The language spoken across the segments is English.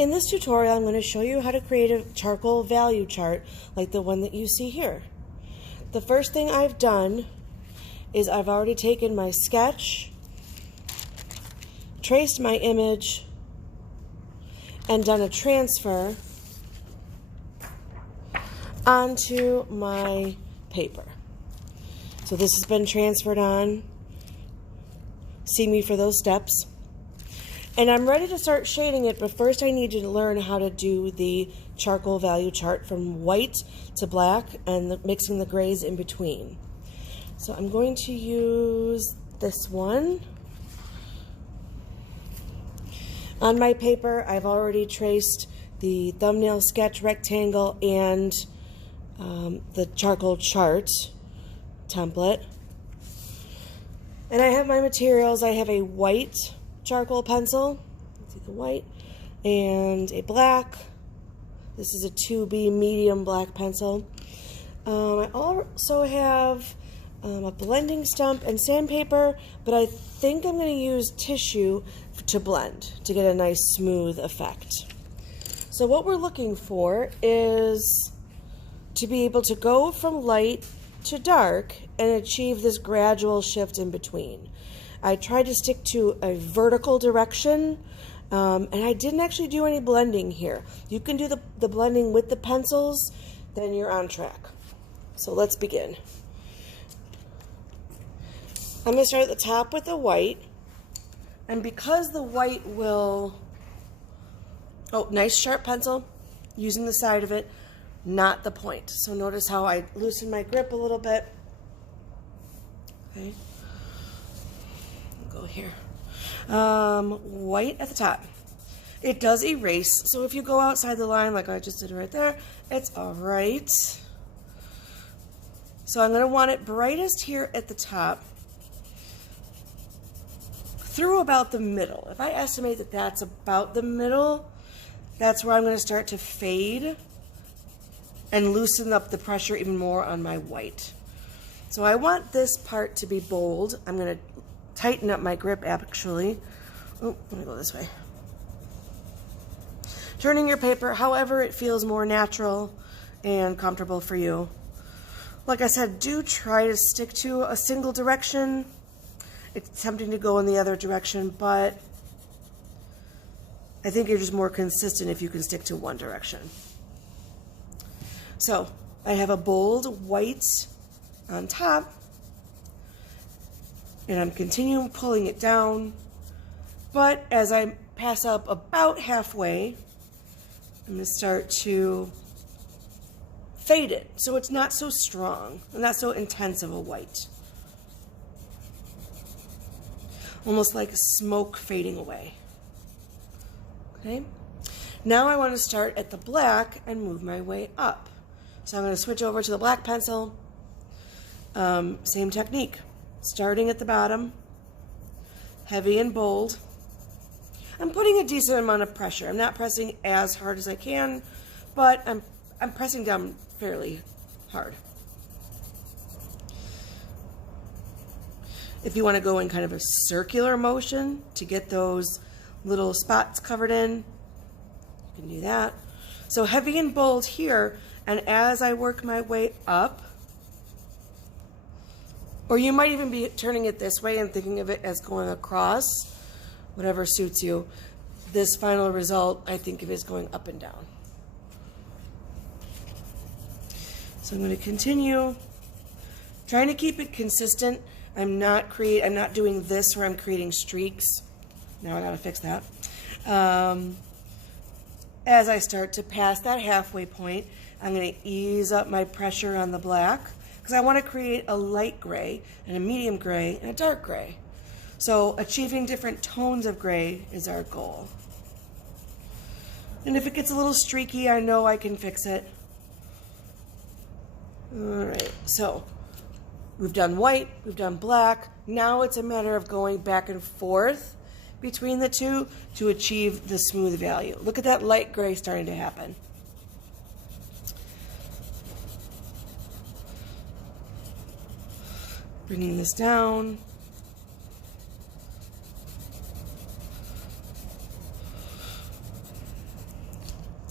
In this tutorial, I'm going to show you how to create a charcoal value chart like the one that you see here. The first thing I've done is I've already taken my sketch, traced my image, and done a transfer onto my paper. So this has been transferred on. See me for those steps. And I'm ready to start shading it, but first I need you to learn how to do the charcoal value chart from white to black and mixing the grays in between. So I'm going to use this one. On my paper, I've already traced the thumbnail sketch rectangle and the charcoal chart template. And I have my materials. I have a white charcoal pencil, let's see the white, and a black. This is a 2B medium black pencil. I also have a blending stump and sandpaper, but I think I'm going to use tissue to blend to get a nice smooth effect. So what we're looking for is to be able to go from light to dark and achieve this gradual shift in between. I tried to stick to a vertical direction, and I didn't actually do any blending here. You can do the blending with the pencils, then you're on track. So let's begin. I'm going to start at the top with the white, and because the white will, nice sharp pencil, using the side of it, not the point. So notice how I loosen my grip a little bit. Okay. Go here. White at the top. It does erase, so if you go outside the line like I just did right there, it's all right. So I'm going to want it brightest here at the top through about the middle. If I estimate that that's about the middle, that's where I'm going to start to fade and loosen up the pressure even more on my white. So I want this part to be bold. I'm going to tighten up my grip actually. Oh, let me go this way. Turning your paper however it feels more natural and comfortable for you. Like I said, do try to stick to a single direction. It's tempting to go in the other direction, but I think you're just more consistent if you can stick to one direction. So I have a bold white on top, and I'm continuing pulling it down, but as I pass up about halfway, I'm going to start to fade it so it's not so strong and not so intense of a white. Almost like smoke fading away. Okay? Now I want to start at the black and move my way up. So I'm going to switch over to the black pencil. Same technique. Starting at the bottom, heavy and bold. I'm putting a decent amount of pressure. I'm not pressing as hard as I can, but I'm pressing down fairly hard. If you want to go in kind of a circular motion to get those little spots covered in, you can do that. So heavy and bold here, and as I work my way up, or you might even be turning it this way and thinking of it as going across, whatever suits you. This final result, I think of as going up and down. So I'm going to continue trying to keep it consistent. I'm not doing this where I'm creating streaks. Now I got to fix that. As I start to pass that halfway point, I'm going to ease up my pressure on the black, because I want to create a light gray and a medium gray and a dark gray. So achieving different tones of gray is our goal. And if it gets a little streaky, I know I can fix it. All right, so we've done white, we've done black. Now it's a matter of going back and forth between the two to achieve the smooth value. Look at that light gray starting to happen. Bringing this down.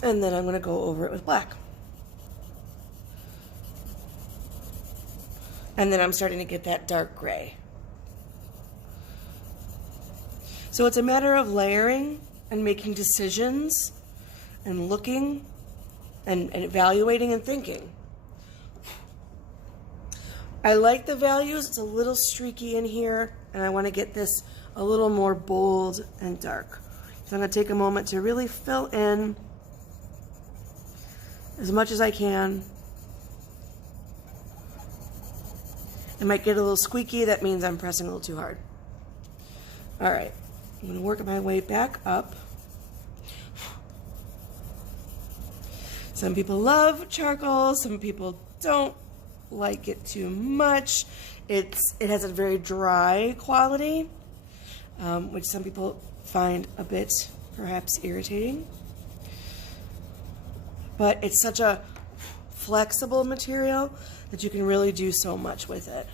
And then I'm going to go over it with black. And then I'm starting to get that dark gray. So it's a matter of layering and making decisions and looking and evaluating and thinking. I like the values. It's a little streaky in here, and I want to get this a little more bold and dark. So I'm going to take a moment to really fill in as much as I can. It might get a little squeaky. That means I'm pressing a little too hard. All right, I'm going to work my way back up. Some people love charcoal. Some people don't like it too much. It has a very dry quality, which some people find a bit perhaps irritating. But it's such a flexible material that you can really do so much with it.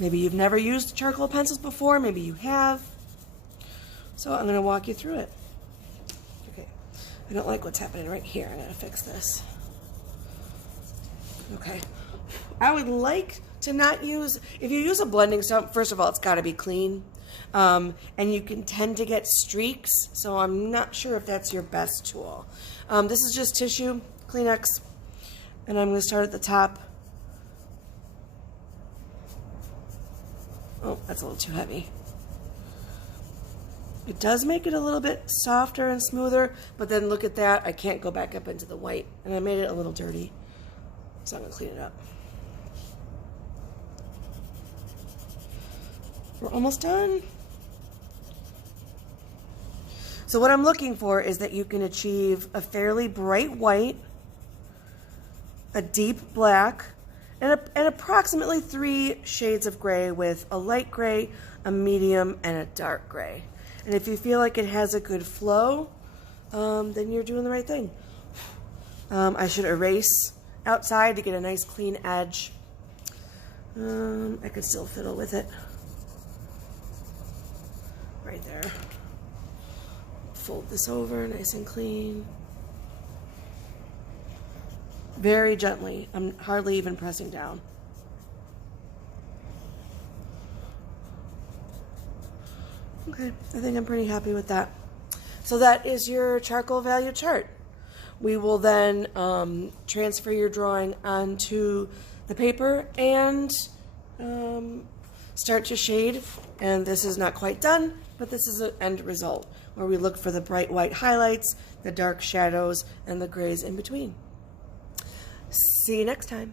Maybe you've never used charcoal pencils before, maybe you have. So I'm going to walk you through it. Okay, I don't like what's happening right here. I'm going to fix this. Okay, I would like to not use, if you use a blending stump, first of all, it's got to be clean. And you can tend to get streaks, so I'm not sure if that's your best tool. This is just tissue, Kleenex, and I'm going to start at the top. Oh, that's a little too heavy. It does make it a little bit softer and smoother, but then look at that, I can't go back up into the white, and I made it a little dirty, so I'm going to clean it up. We're almost done. So what I'm looking for is that you can achieve a fairly bright white, a deep black, and approximately 3 shades of gray with a light gray, a medium, and a dark gray. And if you feel like it has a good flow, then you're doing the right thing. I should erase outside to get a nice clean edge. I could still fiddle with it. Right there. Fold this over nice and clean. Very gently. I'm hardly even pressing down. Okay, I think I'm pretty happy with that. So that is your charcoal value chart. We will then transfer your drawing onto the paper and start to shade. And this is not quite done, but this is an end result where we look for the bright white highlights, the dark shadows, and the grays in between. See you next time.